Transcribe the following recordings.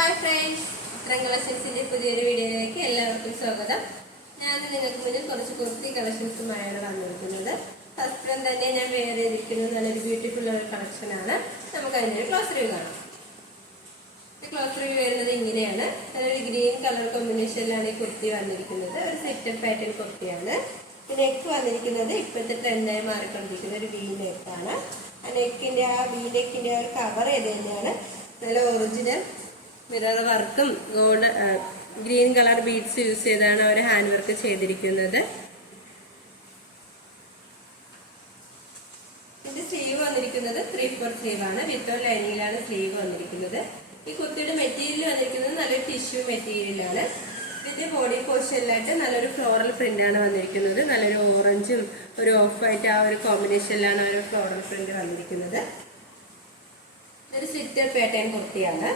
Hi friends, ചിത്രം കളക്ഷൻസിന്റെ പുതിയൊരു വീഡിയോയിലേക്ക് എല്ലാവർക്കും സ്വാഗതം. ഞാൻ നിങ്ങൾക്ക് മുന്നിൽ കുറച്ച് കുർത്തി കളക്ഷൻസുമായാണ് വന്നിരിക്കുന്നത്. ഫസ്റ്റ് തന്നെ ഞാൻ വെയർ ചെയ്തിരിക്കുന്നത് നല്ലൊരു ബ്യൂട്ടിഫുൾ ഒരു കളക്ഷനാണ്. നമുക്ക് അതിൻ്റെ ഒരു ക്ലോസ് റിവ്യൂ കാണാം. ക്ലോസ് റിവ്യൂ വരുന്നത് ഇങ്ങനെയാണ്. നല്ലൊരു ഗ്രീൻ കളർ കോമ്പിനേഷനിലാണ് ഈ കുർത്തി വന്നിരിക്കുന്നത്. ഒരു സെറ്റപ്പ് പാറ്റേൺ കുർത്തിയാണ്. നെക്ക് വന്നിരിക്കുന്നത് ഇപ്പോഴത്തെ ട്രെൻഡായി മാറിക്കൊണ്ടിരിക്കുന്ന ഒരു വി നെക്കാണ്. ആ നെക്കിന്റെ വി നെക്കിന്റെ ഒരു കവർ ചെയ്ത് തന്നെയാണ് നല്ല ഒറിജിനൽ മിറർ വർക്കും ഗ്രീൻ കളർ ബീഡ്സ് യൂസ് ചെയ്താണ് അവർ ഹാൻഡ് വർക്ക് ചെയ്തിരിക്കുന്നത്. ഇതിന്റെ സ്ലീവ് വന്നിരിക്കുന്നത് 3/4 സ്ലീവ് ആണ്. വിത്തൗട്ട് ലൈനിങ്ങിലാണ് സ്ലീവ് വന്നിരിക്കുന്നത്. ഈ കുർത്തിയുടെ മെറ്റീരിയൽ വന്നിരിക്കുന്നത് നല്ലൊരു ടിഷ്യൂ മെറ്റീരിയലാണ്. ഇതിന്റെ ബോഡി പോർഷനിലായിട്ട് നല്ലൊരു ഫ്ലോറൽ പ്രിന്റ് ആണ് വന്നിരിക്കുന്നത്. നല്ലൊരു ഓറഞ്ചും ഒരു ഓഫ് വൈറ്റ് ആ ഒരു കോമ്പിനേഷനിലാണ് ഒരു ഫ്ലോറൽ പ്രിന്റ് വന്നിരിക്കുന്നത്. ഇതൊരു സ്ലിറ്റഡ് പാറ്റേൺ കുർത്തിയാണ്.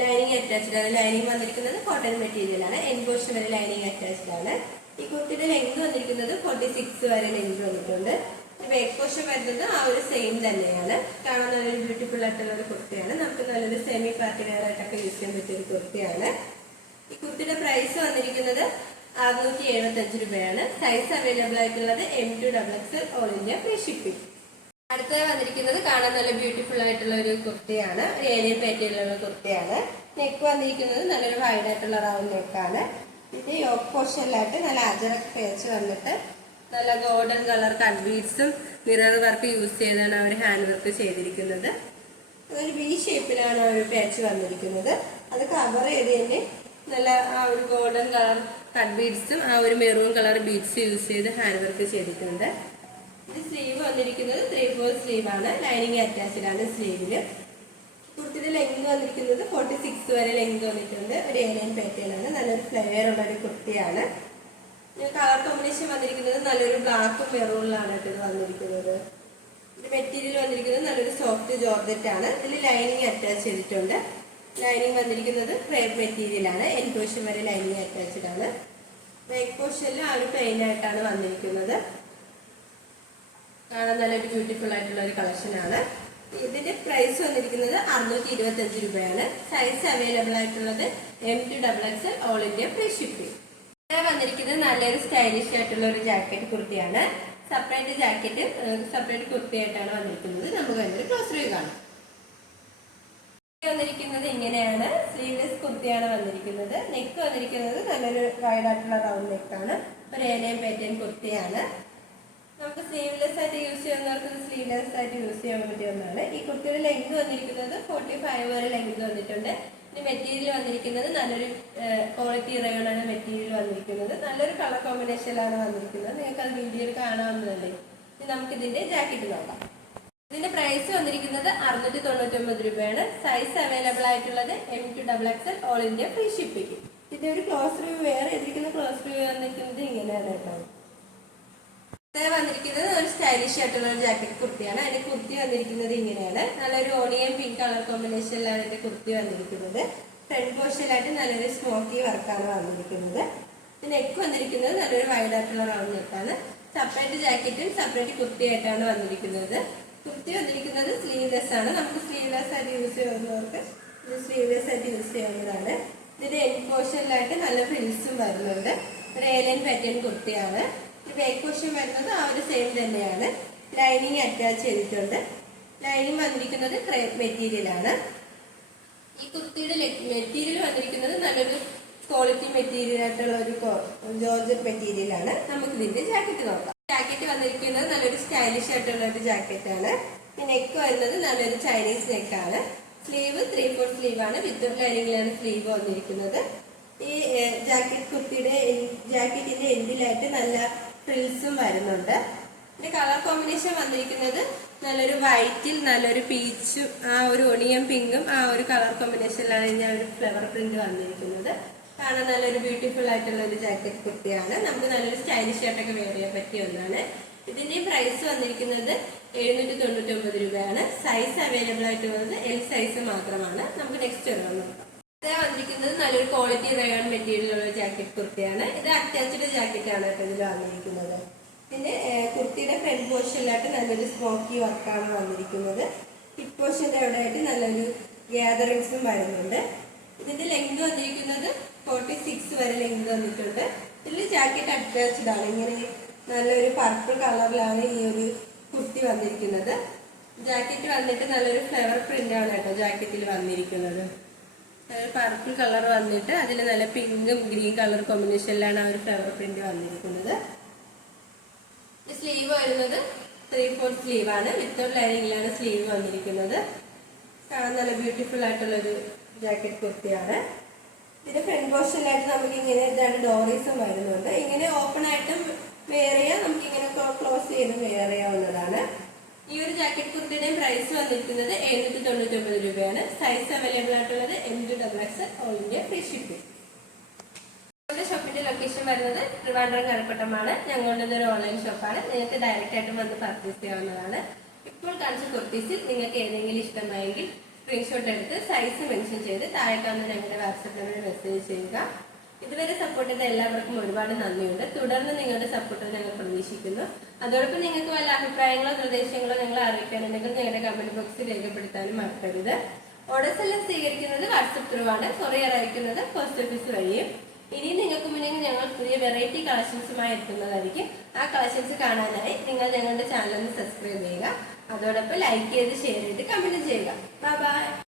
ലൈനിങ് അറ്റാച്ച്ഡ് ആണ്. ലൈനിങ് വന്നിരിക്കുന്നത് കോട്ടൺ മെറ്റീരിയൽ ആണ്. എൻ പോർഷൻ വരെ ലൈനിങ് അറ്റാച്ച്ഡ് ആണ്. ഈ കുർത്തിയുടെ ലെങ്ത് വന്നിരിക്കുന്നത് 46 വരെ ലെങ്ത് വന്നിട്ടുണ്ട്. ബാക്ക് പോർഷൻ വരുന്നത് ആ ഒരു സെയിം തന്നെയാണ്. കാണാൻ നല്ലൊരു ബ്യൂട്ടിഫുൾ ആയിട്ടുള്ള ഒരു കുർത്തിയാണ്. നമുക്ക് നല്ലൊരു സെമി പാർട്ടി വെയർ ആയിട്ടൊക്കെ യൂസ് ചെയ്യാൻ പറ്റിയ ഒരു കുർത്തിയാണ്. ഈ കുർത്തിയുടെ പ്രൈസ് വന്നിരിക്കുന്നത് 675 രൂപയാണ്. സൈസ് അവൈലബിൾ ആയിട്ടുള്ളത് M2XXL all India free shipping. അടുത്തത് വന്നിരിക്കുന്നത് കാണാൻ നല്ല ബ്യൂട്ടിഫുൾ ആയിട്ടുള്ള ഒരു കുർത്തിയാണ്. ഒരു ഏരിയൻ പാറ്റേണിലുള്ള കുർത്തിയാണ്. നെക്ക് വന്നിരിക്കുന്നത് നല്ലൊരു വൈഡ് ആയിട്ടുള്ള റൗണ്ട് നെക്കാണ്. ഇത് യോക്ക് പോർഷനിലായിട്ട് നല്ല അജറക് പേച്ച് വന്നിട്ട് നല്ല ഗോൾഡൻ കളർ കട്ട് ബീഡ്സും മിറർ വർക്ക് യൂസ് ചെയ്താണ് അവർ ഹാൻഡ് വർക്ക് ചെയ്തിരിക്കുന്നത്. ഒരു വി ഷേപ്പിലാണ് ഒരു പേച്ച് വന്നിരിക്കുന്നത്. അത് കവർ ചെയ്ത് തന്നെ നല്ല ആ ഒരു ഗോൾഡൻ കളർ കട്ട് ബീഡ്സും ആ ഒരു മെറൂൺ കളർ ബീഡ്സ് യൂസ് ചെയ്ത് ഹാൻഡ് വർക്ക് ചെയ്തിട്ടുണ്ട്. ഇത് സ്ലീവ് വന്നിരിക്കുന്നത് 3/4 സ്ലീവ് ആണ്. ലൈനിങ് അറ്റാച്ച്ഡ് ആണ് സ്ലീവില്. കുർത്തിയുടെ ലെങ്ത് വന്നിരിക്കുന്നത് 46 വരെ ലെങ്ത് വന്നിട്ടുണ്ട്. ഒരു ഏലിയൻ പാറ്റേൺ ആണ്. നല്ലൊരു ഫ്ലെയർ ഉള്ള ഒരു കുർത്തിയാണ്. കളർ കോമ്പിനേഷൻ വന്നിരിക്കുന്നത് നല്ലൊരു ബ്ലാക്കും മെറൂണിലാണ് ഇത് വന്നിരിക്കുന്നത്. ഇത് മെറ്റീരിയൽ വന്നിരിക്കുന്നത് നല്ലൊരു സോഫ്റ്റ് ജോർജറ്റ് ആണ്. ഇതിൽ ലൈനിങ് അറ്റാച്ച് ചെയ്തിട്ടുണ്ട്. ലൈനിങ് വന്നിരിക്കുന്നത് ക്രേപ്പ് മെറ്റീരിയൽ ആണ്. എൻ പോർഷൻ വരെ ലൈനിങ് അറ്റാച്ച്ഡ് ആണ്. ബാക്ക് പോർഷനിൽ ആ ഒരു പ്ലെയിൻ ആയിട്ടാണ് വന്നിരിക്കുന്നത്. കാണാൻ നല്ലൊരു ബ്യൂട്ടിഫുൾ ആയിട്ടുള്ള ഒരു കളക്ഷനാണ്. ഇതിന്റെ പ്രൈസ് വന്നിരിക്കുന്നത് 625 രൂപയാണ്. സൈസ് അവൈലബിൾ ആയിട്ടുള്ളത് M2XXL all India free shipping. വന്നിരിക്കുന്നത് നല്ലൊരു സ്റ്റൈലിഷ് ആയിട്ടുള്ള ഒരു ജാക്കറ്റ് കുർത്തിയാണ്. സെപ്പറേറ്റ് ജാക്കറ്റ് സെപ്പറേറ്റ് കുർത്തിയായിട്ടാണ് വന്നിരിക്കുന്നത്. നമുക്ക് അതിന്റെ ക്ലോസ് റിവ്യൂ കാണാം. വന്നിരിക്കുന്നത് ഇങ്ങനെയാണ്. സ്ലീവ്ലെസ് കുർത്തിയാണ് വന്നിരിക്കുന്നത്. നെക്ക് വന്നിരിക്കുന്നത് നല്ലൊരു വൈഡ് ആയിട്ടുള്ള റൗണ്ട് നെക്കാണ്. ഒരു ഏലിയൻ പാറ്റേൺ കുർത്തിയാണ്. നമുക്ക് സ്ലീവ്ലെസ് ആയിട്ട് യൂസ് ചെയ്യുന്നവർക്ക് സ്ലീവ്ലെസ് ആയിട്ട് യൂസ് ചെയ്യാൻ പറ്റിയ ഒന്നാണ്. ഈ കുർത്തിയുടെ ലെങ്ത് വന്നിരിക്കുന്നത് 45 വരെ ലെങ്ത് വന്നിട്ടുണ്ട്. ഇനി മെറ്റീരിയൽ വന്നിരിക്കുന്നത് നല്ലൊരു ക്വാളിറ്റി റയോണാണ് മെറ്റീരിയൽ വന്നിരിക്കുന്നത്. നല്ലൊരു കളർ കോമ്പിനേഷനിലാണ് വന്നിരിക്കുന്നത്. നിങ്ങൾക്ക് അത് വീഡിയോയിൽ കാണാവുന്നതല്ലേ. ഇനി നമുക്ക് ഇതിന്റെ ജാക്കറ്റ് നോക്കാം. ഇതിന്റെ പ്രൈസ് വന്നിരിക്കുന്നത് 699 രൂപയാണ്. സൈസ് അവൈലബിൾ ആയിട്ടുള്ളത് M2XXL all India free shipping. ഇതിന്റെ ഒരു ക്ലോസ് റിവ്യൂ വേറെ ചെയ്തിരിക്കുന്ന ക്ലോസ് റിവ്യൂ വന്നിരിക്കുന്നത് ഇങ്ങനെയാണ് കേട്ടോ. വന്നിരിക്കുന്നത് ഒരു സ്റ്റൈലിഷ് ആയിട്ടുള്ള ഒരു ജാക്കറ്റ് കുർത്തിയാണ്. അതിന്റെ കുർത്തി വന്നിരിക്കുന്നത് ഇങ്ങനെയാണ്. നല്ലൊരു ഓണിയൻ പിങ്ക് കളർ കോമ്പിനേഷനിലാണ് ഇതിന്റെ കുർത്തി വന്നിരിക്കുന്നത്. ഫ്രണ്ട് പോർഷനിലായിട്ട് നല്ലൊരു സ്മോക്കി വർക്കാണ് വന്നിരിക്കുന്നത്. നെക്ക് വന്നിരിക്കുന്നത് നല്ലൊരു വൈഡ് ആയിട്ടുള്ള റൗണ്ട് നെക്കാണ്. സെപ്പറേറ്റ് ജാക്കറ്റും സെപ്പറേറ്റ് കുർത്തിയായിട്ടാണ് വന്നിരിക്കുന്നത്. കുർത്തി വന്നിരിക്കുന്നത് സ്ലീവ്ലെസ് ആണ്. നമുക്ക് സ്ലീവ്ലെസ് ആയിട്ട് യൂസ് ചെയ്യുന്നവർക്ക് ഇത് സ്ലീവ്ലെസ് ആയിട്ട് യൂസ് ചെയ്യാവുന്നതാണ്. ഇതിന്റെ എൻഡ് പോർഷനിലായിട്ട് നല്ല ഫ്രിൽസും വരുന്നുണ്ട്. ഒരു ഏലിയൻ പാറ്റേൺ കുർത്തിയാണ്. ബാക്ക് പോർഷൻ വരുന്നത് ആ ഒരു സെയിം തന്നെയാണ്. ലൈനിങ് അറ്റാച്ച് ചെയ്തിട്ടുണ്ട്. ലൈനിങ് വന്നിരിക്കുന്നത് ക്രേപ്പ് മെറ്റീരിയൽ ആണ്. ഈ കുർത്തിയുടെ മെറ്റീരിയൽ വന്നിരിക്കുന്നത് നല്ലൊരു ക്വാളിറ്റി മെറ്റീരിയൽ ആയിട്ടുള്ള ഒരു ജോർജറ്റ് മെറ്റീരിയൽ ആണ്. നമുക്ക് ഇതിന്റെ ജാക്കറ്റ് നോക്കാം. ജാക്കറ്റ് വന്നിരിക്കുന്നത് നല്ലൊരു സ്റ്റൈലിഷ് ആയിട്ടുള്ള ഒരു ജാക്കറ്റ് ആണ്. നെക്ക് വരുന്നത് നല്ലൊരു ചൈനീസ് നെക്കാണ്. സ്ലീവ് 3/4 സ്ലീവ് ആണ്. വിത്തൗട്ട് ലൈനിങ്ങിലാണ് സ്ലീവ് വന്നിരിക്കുന്നത്. ഈ കുർത്തിയുടെ ജാക്കറ്റിന്റെ എൻഡിലായിട്ട് നല്ല ഫ്രിൽസും വരുന്നുണ്ട്. ഇതിന്റെ കളർ കോമ്പിനേഷൻ വന്നിരിക്കുന്നത് നല്ലൊരു വൈറ്റിൽ നല്ലൊരു പീച്ചും ആ ഒരു ഒണിയൻ പിങ്കും ആ ഒരു കളർ കോമ്പിനേഷനിലാണ് ഇതിന്റെ ഒരു ഫ്ലവർ പ്രിന്റ് വന്നിരിക്കുന്നത്. കാണാൻ നല്ലൊരു ബ്യൂട്ടിഫുൾ ആയിട്ടുള്ള ഒരു ജാക്കറ്റ് കുർത്തിയാണ്. നമുക്ക് നല്ലൊരു സ്റ്റൈലിഷ് ആയിട്ടൊക്കെ വെയർ ചെയ്യാൻ പറ്റിയ ഒന്നാണ്. ഇതിന്റെ പ്രൈസ് വന്നിരിക്കുന്നത് 799 രൂപയാണ്. സൈസ് അവൈലബിൾ ആയിട്ടുള്ളത് L സൈസ് മാത്രമാണ്. നമുക്ക് നെക്സ്റ്റ് നോക്കാം. ഇത് വന്നിരിക്കുന്നത് നല്ലൊരു ക്വാളിറ്റി റയോൺ മെറ്റീരിയൽ ഉള്ള ജാക്കറ്റ് കുർത്തിയാണ്. ഇത് അറ്റാച്ച്ഡ് ജാക്കറ്റ് ആണ് ഇതിൽ വന്നിരിക്കുന്നത്. ഇതിന്റെ കുർത്തിയുടെ ഫ്രണ്ട് പോർഷനിലായിട്ട് നല്ലൊരു സ്മോക്കി വർക്കാണ് വന്നിരിക്കുന്നത്. ഹിപ്പ് പോർഷന്റെ അവിടെ ആയിട്ട് നല്ലൊരു ഗ്യാതറിങ്സും വരുന്നുണ്ട്. ഇതിന്റെ ലെങ്ത് വന്നിരിക്കുന്നത് 46 വരെ ലെങ്ത് വന്നിട്ടുണ്ട്. ഇതിൽ ജാക്കറ്റ് അറ്റാച്ച്ഡ് ആണ്. ഇങ്ങനെ നല്ലൊരു പർപ്പിൾ കളറിലാണ് ഈ ഒരു കുർത്തി വന്നിരിക്കുന്നത്. ജാക്കറ്റ് വന്നിട്ട് നല്ലൊരു ഫ്ലവർ പ്രിന്റ് ആണ് കേട്ടോ ജാക്കറ്റിൽ വന്നിരിക്കുന്നത്. പർപ്പിൾ കളർ വന്നിട്ട് അതിൽ നല്ല പിങ്കും ഗ്രീൻ കളർ കോമ്പിനേഷനിലാണ് ആ ഒരു ഫ്ലവർ പ്രിന്റ് വന്നിരിക്കുന്നത്. സ്ലീവ് വരുന്നത് 3/4 സ്ലീവ് ആണ്. വിത്തൗട്ട് ലൈനിങ്ങിലാണ് സ്ലീവ് വന്നിരിക്കുന്നത്. കാണാൻ നല്ല ബ്യൂട്ടിഫുൾ ആയിട്ടുള്ളൊരു ജാക്കറ്റ് കുർത്തിയാണ്. ഇതിന്റെ ഫ്രണ്ട് പോർഷനിലായിട്ട് നമുക്ക് ഇങ്ങനെ 2 ഡോറീസും വരുന്നുണ്ട്. ഇങ്ങനെ ഓപ്പൺ ആയിട്ടും വെയർ ചെയ്യാം, നമുക്ക് ഇങ്ങനെ ക്ലോസ് ചെയ്തും വെയർ ചെയ്യാവുന്നതാണ്. ഈ ഒരു ജാക്കറ്റ് കുർത്തിയുടെയും പ്രൈസ് വന്നിരിക്കുന്നത് 799 രൂപയാണ്. സൈസ് അവൈലബിൾ ആയിട്ടുള്ളത് M2XX all India free shipping. ഞങ്ങളുടെ ഷോപ്പിന്റെ ലൊക്കേഷൻ വരുന്നത് ട്രിവാൻഡ്രം കഴക്കൂട്ടമാണ്. ഞങ്ങളുടെ ഒരു ഓൺലൈൻ ഷോപ്പാണ്. നിങ്ങൾക്ക് ഡയറക്റ്റ് ആയിട്ട് വന്ന് പർച്ചേസ് ചെയ്യാവുന്നതാണ്. ഇപ്പോൾ കാണിച്ച കുർത്തീസിൽ നിങ്ങൾക്ക് ഏതെങ്കിലും ഇഷ്ടമായെങ്കിൽ സ്ക്രീൻഷോട്ട് എടുത്ത് സൈസ് മെൻഷൻ ചെയ്ത് താഴെ കാണുന്ന ഞങ്ങളുടെ വാട്സാപ്പ് നമ്പറിൽ മെസ്സേജ് ചെയ്യുക. ഇതുവരെ സപ്പോർട്ട് ചെയ്ത എല്ലാവർക്കും ഒരുപാട് നന്ദിയുണ്ട്. തുടർന്ന് നിങ്ങളുടെ സപ്പോർട്ട് ഞങ്ങൾ പ്രതീക്ഷിക്കുന്നു. അതോടൊപ്പം നിങ്ങൾക്ക് വല്ല അഭിപ്രായങ്ങളോ നിർദ്ദേശങ്ങളോ ഞങ്ങളെ അറിയിക്കാനുണ്ടെങ്കിൽ ഞങ്ങളുടെ കമന്റ് ബോക്സിൽ രേഖപ്പെടുത്താനും മറക്കരുത്. ഓർഡേഴ്സ് എല്ലാം സ്വീകരിക്കുന്നത് വാട്സപ്പ് ത്രൂ ആണ്. കൊറിയർ അയക്കുന്നത് പോസ്റ്റ് ഓഫീസ് വഴിയും. ഇനി നിങ്ങൾക്ക് മുന്നിൽ ഞങ്ങൾ പുതിയ വെറൈറ്റി കളക്ഷൻസുമായി എത്തുന്നതായിരിക്കും. ആ കളക്ഷൻസ് കാണാനായി നിങ്ങൾ ഞങ്ങളുടെ ചാനൽ ഒന്ന് സബ്സ്ക്രൈബ് ചെയ്യുക. അതോടൊപ്പം ലൈക്ക് ചെയ്ത് ഷെയർ ചെയ്ത് കമന്റ് ചെയ്യുക. Bye bye.